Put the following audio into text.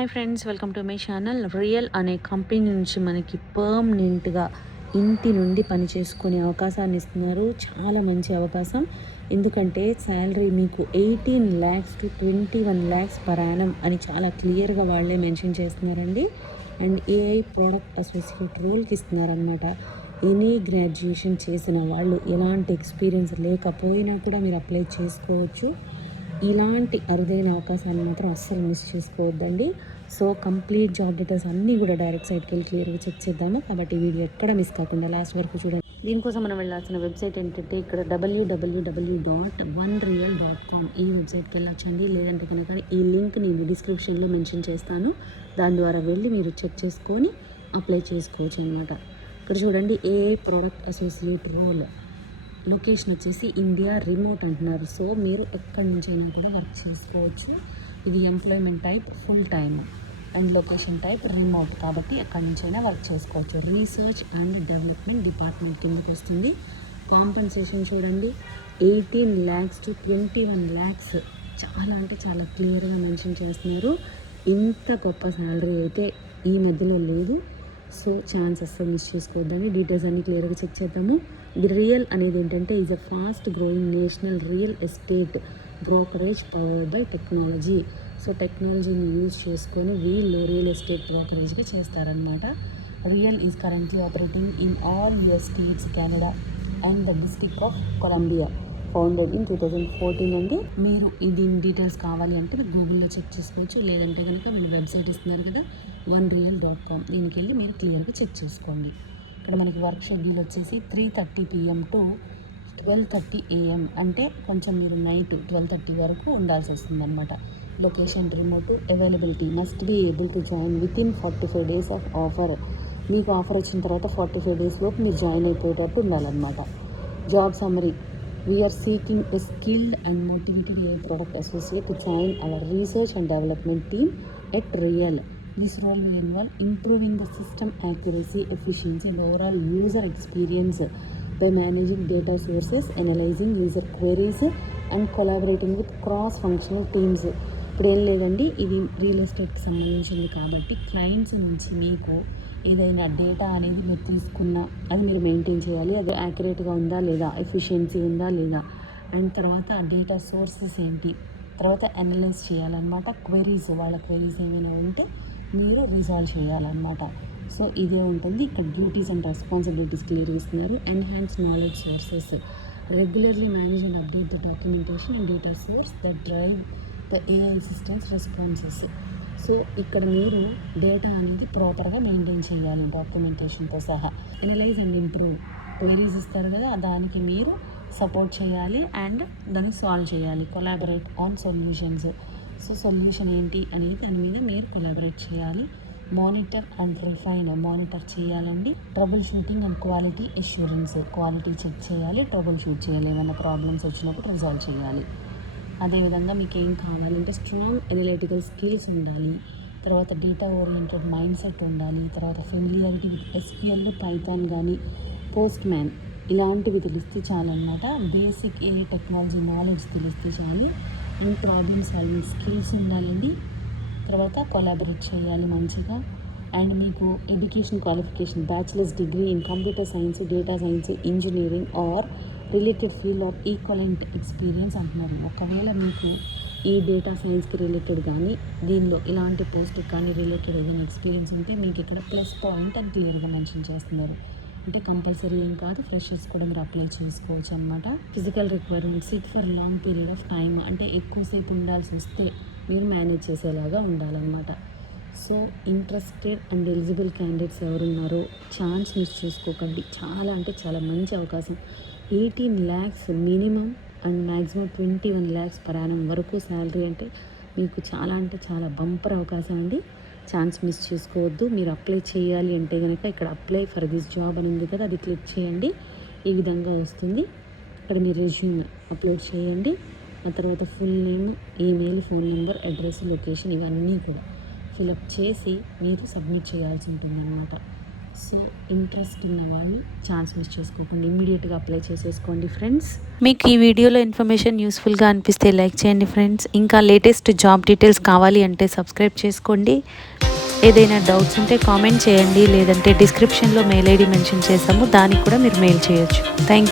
Hi friends welcome to my channel. Real అనే company నుంచి మనకి పర్మనెంట్గా ఇంటి నుండి పని చేసుకునే అవకాశాన్ని ఇస్తున్నారు. చాలా మంచి అవకాశం. ఎందుకంటే శాలరీ మీకు eighteen lakhs to twenty one lakhs per annum అని చాలా క్లియర్గా వాళ్ళే మెన్షన్ చేస్తున్నారండి. అండ్ ఏఐ ప్రోడక్ట్ అసోసియేట్ రోల్కి ఇస్తున్నారనమాట ఎనీ గ్రాడ్యుయేషన్ చేసిన వాళ్ళు ఎలాంటి ఎక్స్పీరియన్స్ లేకపోయినా కూడా మీరు అప్లై చేసుకోవచ్చు. ఇలాంటి అరుదైన అవకాశాన్ని మాత్రం అస్సలు మిస్ చేసుకోవద్దండి. సో కంప్లీట్ జాబ్ డీటెయిల్స్ అన్నీ కూడా డైరెక్ట్ సైట్కి వెళ్ళి క్లియర్గా చెక్ చేద్దాము. కాబట్టి వీడియో ఎక్కడ మిస్ కాకుండా లాస్ట్ వరకు చూడండి. దీనికోసం మనం వెళ్ళాల్సిన వెబ్సైట్ ఏంటంటే ఇక్కడ WWW dot one real dot com ఈ వెబ్సైట్కి వెళ్ళొచ్చండి. లేదంటే కనుక ఈ లింక్ నేను డిస్క్రిప్షన్లో మెన్షన్ చేస్తాను. దాని ద్వారా వెళ్ళి మీరు చెక్ చేసుకొని అప్లై చేసుకోవచ్చు అనమాట ఇక్కడ చూడండి a product associate role location వచ్చేసి ఇండియా రిమోట్ అంటున్నారు. సో మీరు ఎక్కడి నుంచైనా కూడా వర్క్ చేసుకోవచ్చు. ఇది employment type full time. And location type remote. కాబట్టి ఎక్కడి నుంచైనా వర్క్ చేసుకోవచ్చు. రీసెర్చ్ అండ్ డెవలప్మెంట్ డిపార్ట్మెంట్ కిందకు వస్తుంది. కాంపెన్సేషన్ చూడండి. Eighteen lakhs to twenty one lakhs. చాలా అంటే చాలా క్లియర్గా మెన్షన్ చేస్తున్నారు. ఇంత గొప్ప శాలరీ అయితే ఈ మధ్యలో లేదు. సో ఛాన్స్ అస్సలు మిస్ చేసుకోవద్దండి. డీటెయిల్స్ అన్ని క్లియర్గా చెక్ చేద్దాము. ఇది రియల్ అనేది ఏంటంటే is a fast growing national real estate brokerage power by technology so టెక్నాలజీని యూజ్ చేసుకొని వీళ్ళు రియల్ ఎస్టేట్ బ్రోకరేజ్కి చేస్తారనమాట real is currently operating in all US states Canada and the district of Columbia founded in two thousand fourteen అండి. మీరు దీని details కావాలి అంటే మీరు గూగుల్లో చెక్ చేసుకోవచ్చు. లేదంటే కనుక వీళ్ళు వెబ్సైట్ ఇస్తున్నారు కదా వన్ రియల్ డాట్ కామ్ దీనికి వెళ్ళి మీరు క్లియర్గా చెక్ చేసుకోండి. ఇక్కడ మనకి వర్క్ షెడ్యూల్ వచ్చేసి three thirty PM to twelve thirty AM అంటే కొంచెం మీరు నైట్ ట్వెల్వ్ థర్టీ వరకు ఉండాల్సి వస్తుంది అనమాట location remote availability must be able to join within forty five days of offer మీకు ఆఫర్ వచ్చిన తర్వాత ఫార్టీ ఫైవ్ డేస్ లోపు మీరు జాయిన్ అయిపోయేటట్టు ఉండాలన్నమాట. Job summary. We are seeking a skilled and motivated a product associate to join our research and development team at real this role will involve improving the system accuracy, efficiency, and overall user experience by managing data sources, analyzing user queries, and collaborating with cross-functional teams. ఇప్పుడు ఏం లేదండి ఇది real ఎస్టేట్కి సంబంధించింది కాబట్టి clients నుంచి మీకు ఏదైనా data అనేది మీరు తీసుకున్నా అది మీరు మెయింటైన్ చేయాలి. అది యాక్యురేట్గా ఉందా లేదా? ఎఫిషియన్సీ ఉందా లేదా? అండ్ తర్వాత డేటా సోర్సెస్ ఏంటి? తర్వాత అనలైజ్ చేయాలన్నమాట. క్వెరీస్ వాళ్ళ క్వెరీస్ ఏమైనా ఉంటే మీరు రిజాల్వ్ చేయాలన్నమాట. సో ఇదే ఉంటుంది. ఇక్కడ డ్యూటీస్ అండ్ రెస్పాన్సిబిలిటీస్ క్లియర్ చేస్తున్నారు. Enhance knowledge sources. Regularly manage and update the documentation and data source the drive the AI systems responses. So ఇక్కడ మీరు డేటా అనేది ప్రాపర్గా మెయింటైన్ చేయాలి డాక్యుమెంటేషన్తో సహా. ఎనలైజ్ అండ్ ఇంప్రూవ్ క్వెరీస్ ఇస్తారు కదా దానికి మీరు సపోర్ట్ చేయాలి అండ్ దాన్ని సాల్వ్ చేయాలి. Collaborate on solutions so solution ఏంటి అనేది దాని మీద మీరు కొలాబరేట్ చేయాలి. మానిటర్ అండ్ రిఫైన్ మానిటర్ చేయాలండి. Troubleshooting and quality assurance quality check చేయాలి. ట్రబుల్ షూట్ చేయాలి. ఏమైనా ప్రాబ్లమ్స్ వచ్చినప్పుడు రిజాల్వ్ చేయాలి. అదేవిధంగా మీకు ఏం కావాలంటే స్ట్రాంగ్ ఎనలిటికల్ స్కిల్స్ ఉండాలి. తర్వాత డేటా ఓరియంటెడ్ మైండ్ సెట్ ఉండాలి. తర్వాత ఫెమిలియారిటీ విత్ ఎస్క్యూఎల్ పైథాన్ కానీ పోస్ట్ మ్యాన్ ఇలాంటివి తెలిస్తే చాలన్నమాట. బేసిక్ ఏ టెక్నాలజీ నాలెడ్జ్ తెలిస్తే చాలు. అండ్ ప్రాబ్లమ్ సాల్వింగ్ స్కిల్స్ ఉండాలండి. తర్వాత కొలాబరేట్ చేయాలి మంచిగా. అండ్ మీకు education qualification bachelor's degree in computer science data science engineering or related field of equivalent experience అంటున్నారు. ఒకవేళ మీకు ఈ డేటా సైన్స్కి రిలేటెడ్ కానీ దీనిలో ఇలాంటి పోస్ట్కి కానీ రిలేటెడ్ ఏదైనా ఎక్స్పీరియన్స్ ఉంటే మీకు ఇక్కడ ప్లస్ పాయింట్ అని క్లియర్గా మెన్షన్ చేస్తున్నారు. అంటే కంపల్సరీ ఏం కాదు ఫ్రెషర్స్ కూడా మీరు అప్లై చేసుకోవచ్చు అనమాట physical requirement sit for long period of time అంటే ఎక్కువసేపు ఉండాల్సి వస్తే మీరు మేనేజ్ చేసేలాగా ఉండాలన్నమాట. So interested and eligible candidates ఎవరున్నారో ఛాన్స్ మిస్ చేసుకోకండి. చాలా అంటే చాలా మంచి అవకాశం. Eighteen lakhs minimum and maximum twenty one lakhs ప్రయాణం వరకు శాలరీ అంటే మీకు చాలా అంటే చాలా బంపర్ అవకాశం అండి. ఛాన్స్ మిస్ చేసుకోవద్దు. మీరు అప్లై చేయాలి అంటే కనుక ఇక్కడ అప్లై ఫర్ దిస్ జాబ్ అని ఉంది కదా అది క్లిక్ చేయండి. ఈ విధంగా వస్తుంది. ఇక్కడ మీ రెజ్యూమ్ అప్లోడ్ చేయండి. ఆ తర్వాత full name email phone number address location ఇవన్నీ కూడా. ఫిలప్ చేసి మీరు సబ్మిట్ చేయాల్సి ఉంటుంది అనమాట సో ఇంట్రెస్ట్ ఉన్న వాళ్ళు ఛాన్స్ మిస్ చేసుకోకండి. ఇమ్మీడియట్గా అప్లై చేసేసుకోండి ఫ్రెండ్స్. మీకు ఈ వీడియోలో ఇన్ఫర్మేషన్ యూస్ఫుల్గా అనిపిస్తే లైక్ చేయండి ఫ్రెండ్స్. ఇంకా లేటెస్ట్ జాబ్ డీటెయిల్స్ కావాలి అంటే సబ్స్క్రైబ్ చేసుకోండి. ఏదైనా డౌట్స్ ఉంటే కామెంట్ చేయండి. లేదంటే డిస్క్రిప్షన్లో మెయిల్ ఐడి మెన్షన్ చేసాము దానికి కూడా మీరు మెయిల్ చేయొచ్చు. థ్యాంక్